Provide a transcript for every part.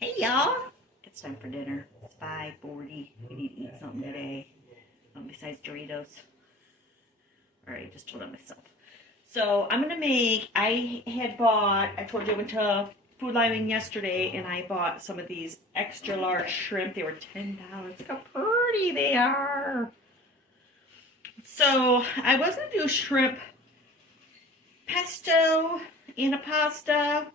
Hey y'all! It's time for dinner. It's 5:40. We need to eat something today. Besides Doritos. Alright, just told on myself. So I'm gonna make, I told you I went to Food Lion yesterday and I bought some of these extra large shrimp. They were $10. Look how pretty they are. So I was gonna do shrimp pesto and a pasta.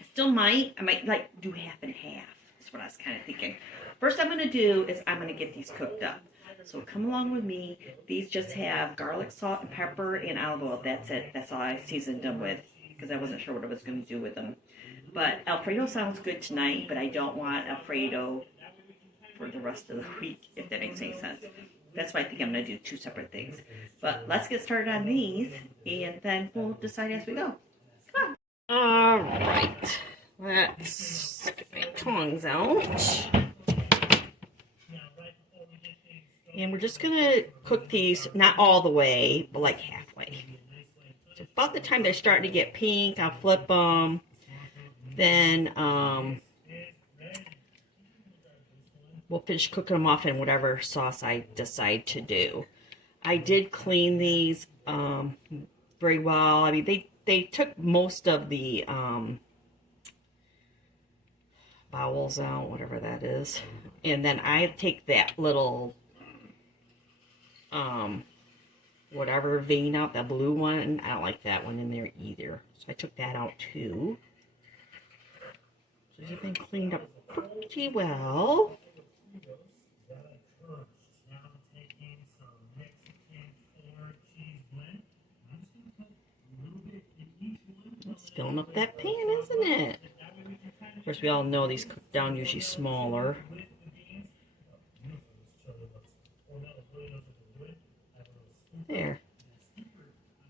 I still might. I might like do half and half. That's what I was kind of thinking. First I'm going to do is I'm going to get these cooked up. So come along with me. These just have garlic, salt, and pepper, and olive oil. That's it. That's all I seasoned them with because I wasn't sure what I was going to do with them. But Alfredo sounds good tonight, but I don't want Alfredo for the rest of the week, if that makes any sense. That's why I think I'm going to do two separate things. But let's get started on these, and then we'll decide as we go. Come on. All right. Let's get my tongs out. And we're just going to cook these, not all the way, but like halfway. So about the time they're starting to get pink, I'll flip them. Then we'll finish cooking them off in whatever sauce I decide to do. I did clean these very well. I mean, they took most of the bowels out, whatever that is. And then I take that little whatever vein out, the blue one. I don't like that one in there either. So I took that out too. So these have been cleaned up pretty well. It's filling up that pan, isn't it? Of course, we all know these cook down usually smaller. There.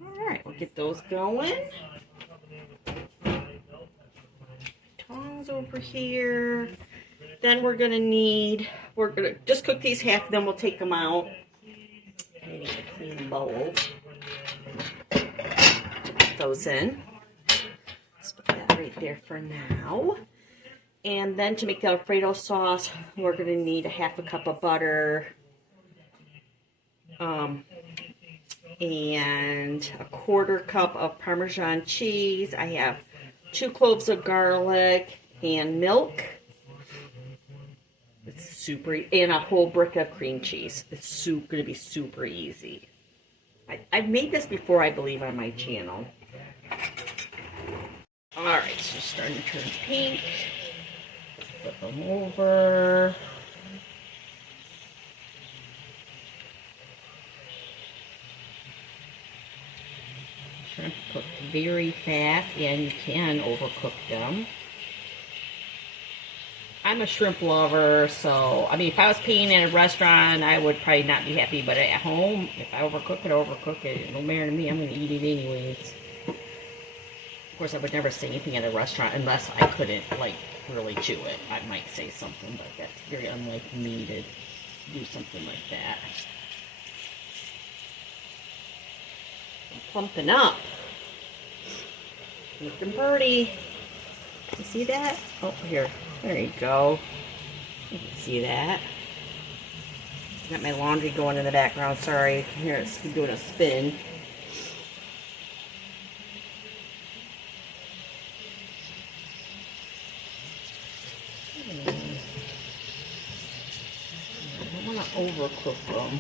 Alright, we'll get those going. Tongs over here. Then we're going to just cook these half, then we'll take them out. I need a clean bowl to put those in. Let's put that right there for now. And then to make the Alfredo sauce, we're going to need a half a cup of butter. And a quarter cup of Parmesan cheese. I have 2 cloves of garlic and milk. It's super, and a whole brick of cream cheese. It's going to be super easy. I've made this before, I believe, on my channel. Alright, so it's starting to turn pink. Flip them over. Shrimp cook very fast, and you can overcook them. I'm a shrimp lover, so I mean, if I was paying at a restaurant, I would probably not be happy. But at home, if I overcook it. No matter to me, I'm going to eat it anyways. Of course, I would never say anything at a restaurant unless I couldn't, like, really chew it. I might say something, but that's very unlike me to do something like that. I'm plumping up. Looking pretty. You see that? Oh, here. There you go. You can see that. Got my laundry going in the background. Sorry. Here it's doing a spin. I don't want to overcook them.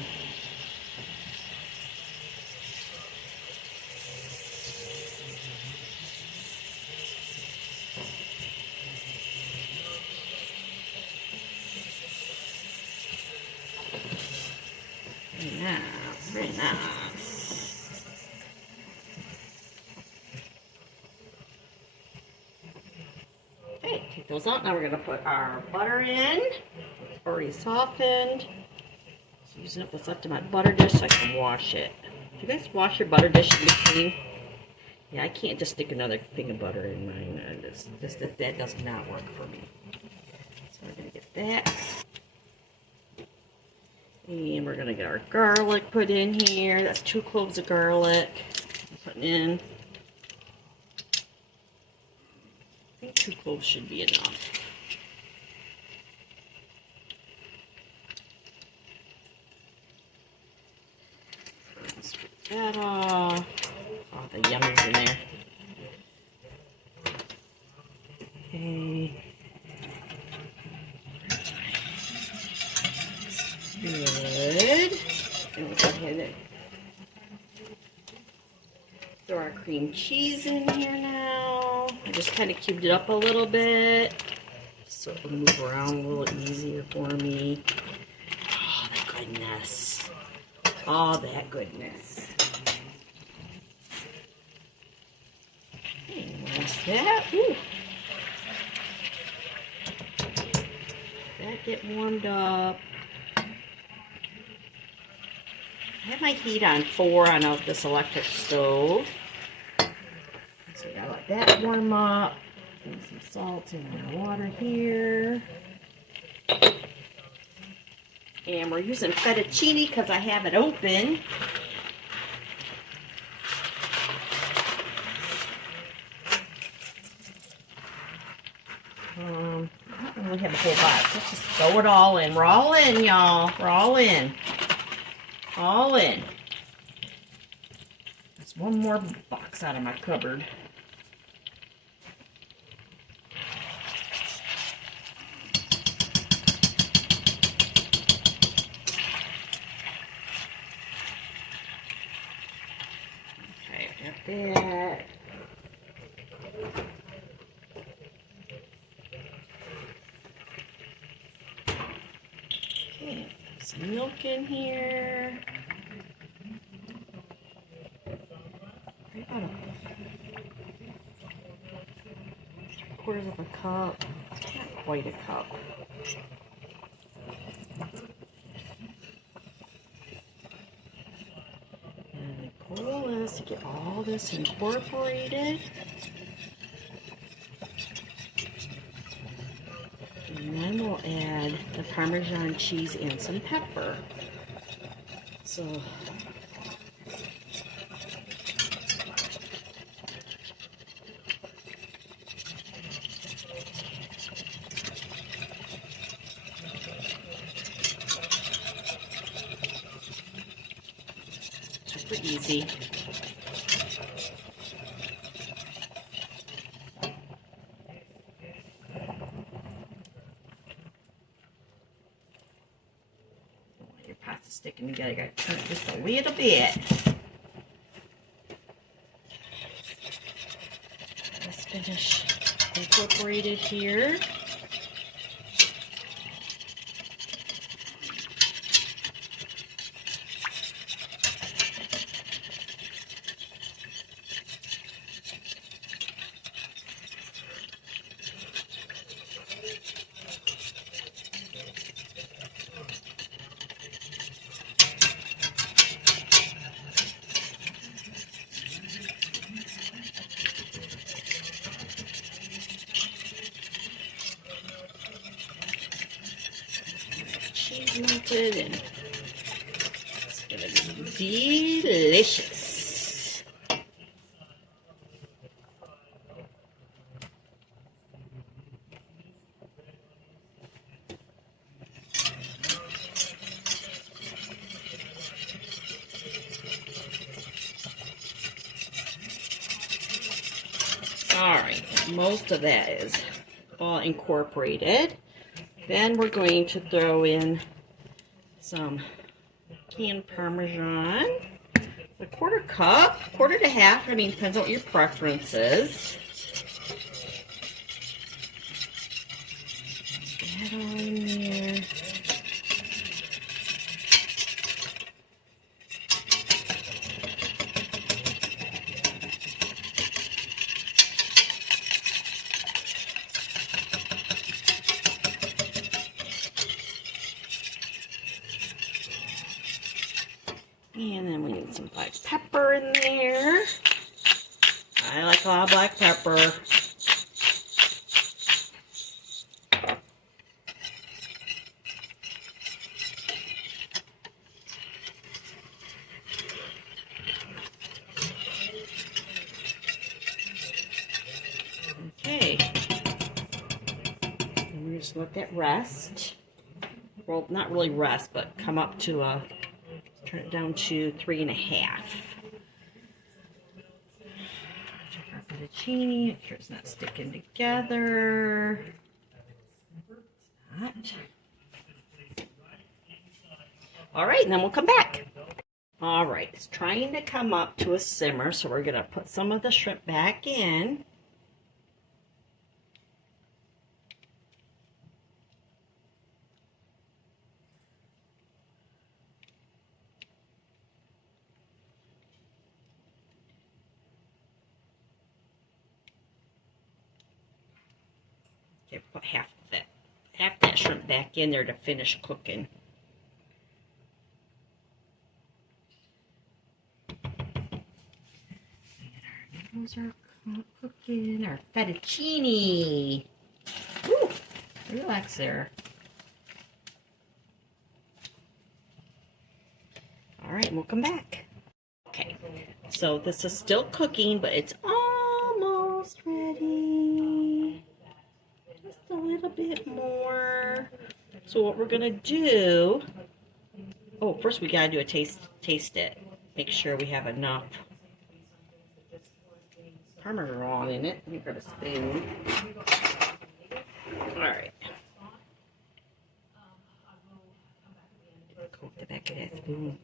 Very nice. Okay, take those out. Now we're going to put our butter in. It's already softened. Just using up what's left of my butter dish so I can wash it. Do you guys wash your butter dish in between? Yeah, I can't just stick another thing of butter in mine. That does not work for me. So we're going to get that. And we're going to get our garlic put in here. That's 2 cloves of garlic. Putting in. I think 2 cloves should be enough. that off. Oh, the yummy's in there. Okay. Good. And we'll go ahead and throw our cream cheese in here now. I just kind of cubed it up a little bit so it'll move around a little easier for me. Oh, that goodness. All that goodness. Okay, what's that? Ooh. That get warmed up. I have my heat on 4 on this electric stove. So I gotta let that warm up. Put some salt in our water here. And we're using fettuccine because I have it open. I don't really have a whole box. Let's just throw it all in. We're all in, y'all. We're all in. All in. There's one more box out of my cupboard. Okay, I got that. Okay, some milk in here. About 3/4 of a cup. Not quite a cup. And pour this to get all this incorporated. And then we'll add the Parmesan cheese and some pepper. So super easy. Your pasta sticking together. You gotta turn it just a little bit. Let's finish incorporated here. Cheese melted and it's gonna be delicious. All right, most of that is all incorporated. Then we're going to throw in some canned Parmesan, a 1/4 cup, 1/4 to 1/2, I mean, depends on what your preference is. Add all in there. And then we need some black pepper in there. I like a lot of black pepper. Okay. And we're just let that rest. Well, not really rest, but come up to a, turn it down to 3 1/2. fettuccine. Make sure it's not sticking together. It's not. All right, and then we'll come back. All right, it's trying to come up to a simmer, so we're gonna put some of the shrimp back in. Okay, put half that shrimp back in there to finish cooking. Those are cooking our fettuccine. Ooh, relax there. All right, we'll come back. Okay, so this is still cooking, but it's almost ready. Just a little bit more. So what we're gonna do? Oh, first we gotta do a taste it. Make sure we have enough Parmesan in it. Let me grab a spoon. All right. Go with the back of that spoon.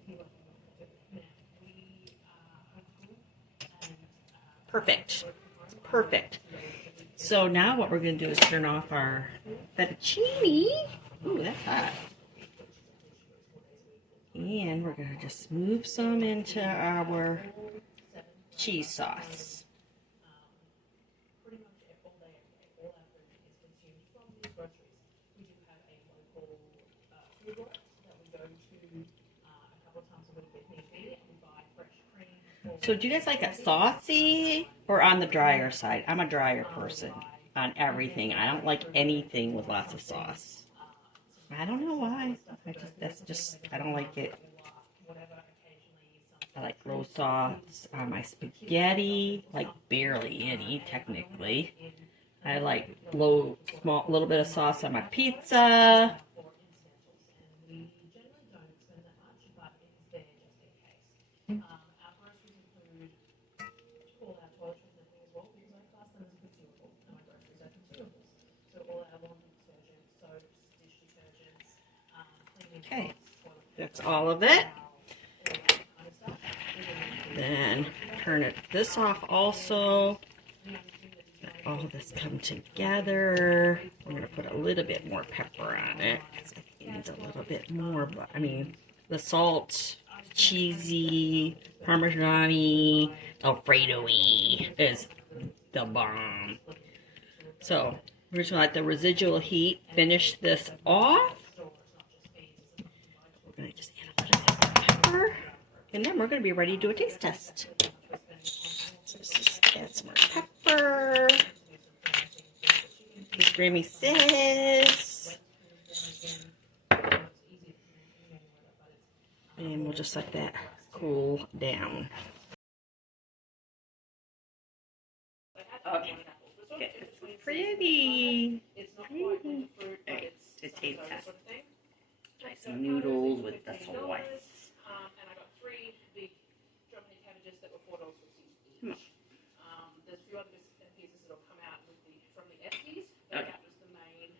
Perfect. Perfect. So now what we're going to do is turn off our fettuccine. Ooh, that's hot. And we're going to just move some into our cheese sauce. So do you guys like it saucy or on the drier side? I'm a drier person on everything. I don't like anything with lots of sauce. I don't know why. I don't like it. I like low sauce on my spaghetti, like barely any technically. I like little bit of sauce on my pizza. Okay, that's all of it. Then turn this off also. Let all of this come together. I'm going to put a little bit more pepper on it because I think it needs a little bit more. But I mean, the salt, cheesy, Parmesan-y, alfredo-y is the bomb. So we're just going to let the residual heat finish this off. We're going to just add a little bit of pepper. And then we're going to be ready to do a taste test. So let's just add some more pepper. As Grammy says. And we'll just let that cool down. Okay. It's pretty. Pretty. Alright, to taste test. Try some noodles with the sauce. And I got 3 big Germany cabbages that were $4.50 each. There's a few other bits and pieces that'll come out from the Estes, but that was the main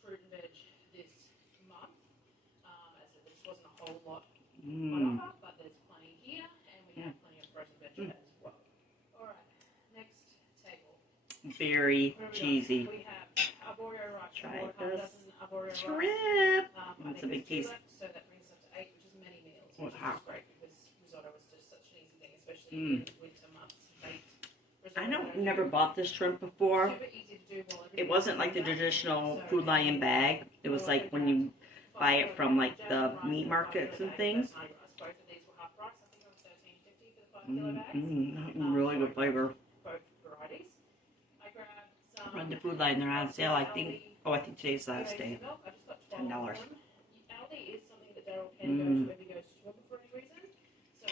fruit and veg this month. As there just wasn't a whole lot on offer, but there's plenty here, and we have plenty of frozen veg as well. Alright, next table. Very cheesy. We have arborio rice. Try this shrimp. That's a big piece. So that brings us up to 8, which is many meals. Wow. Which is great because risotto is just such an easy thing, especially in winter months. I never bought this shrimp before. It wasn't like the traditional Food Lion bag. It was like when you buy it from like the meat markets and things. Really good flavor. Run the Food Lion, they're on sale. I think today's the last day. $10. Aldi is something that Daryl can go to if he goes to Toowoomba for any reason. So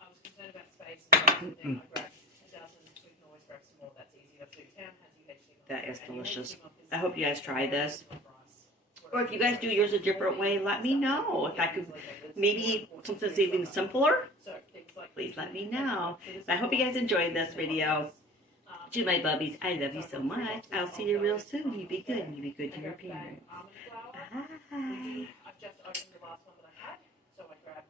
I was concerned about space, and then I grabbed a dozen. We can always grab some more. That's easier. Foodtown has UHT. That is delicious. I hope you guys try this. Or if you guys do yours a different way, let me know. If I could maybe something even simpler, please let me know. But I hope you guys enjoyed this video. To my bubbies, I love you so much. I'll see you real soon. You be good. You be good to your parents. Almond flour. Bye. I just opened the last one that I had, so I grabbed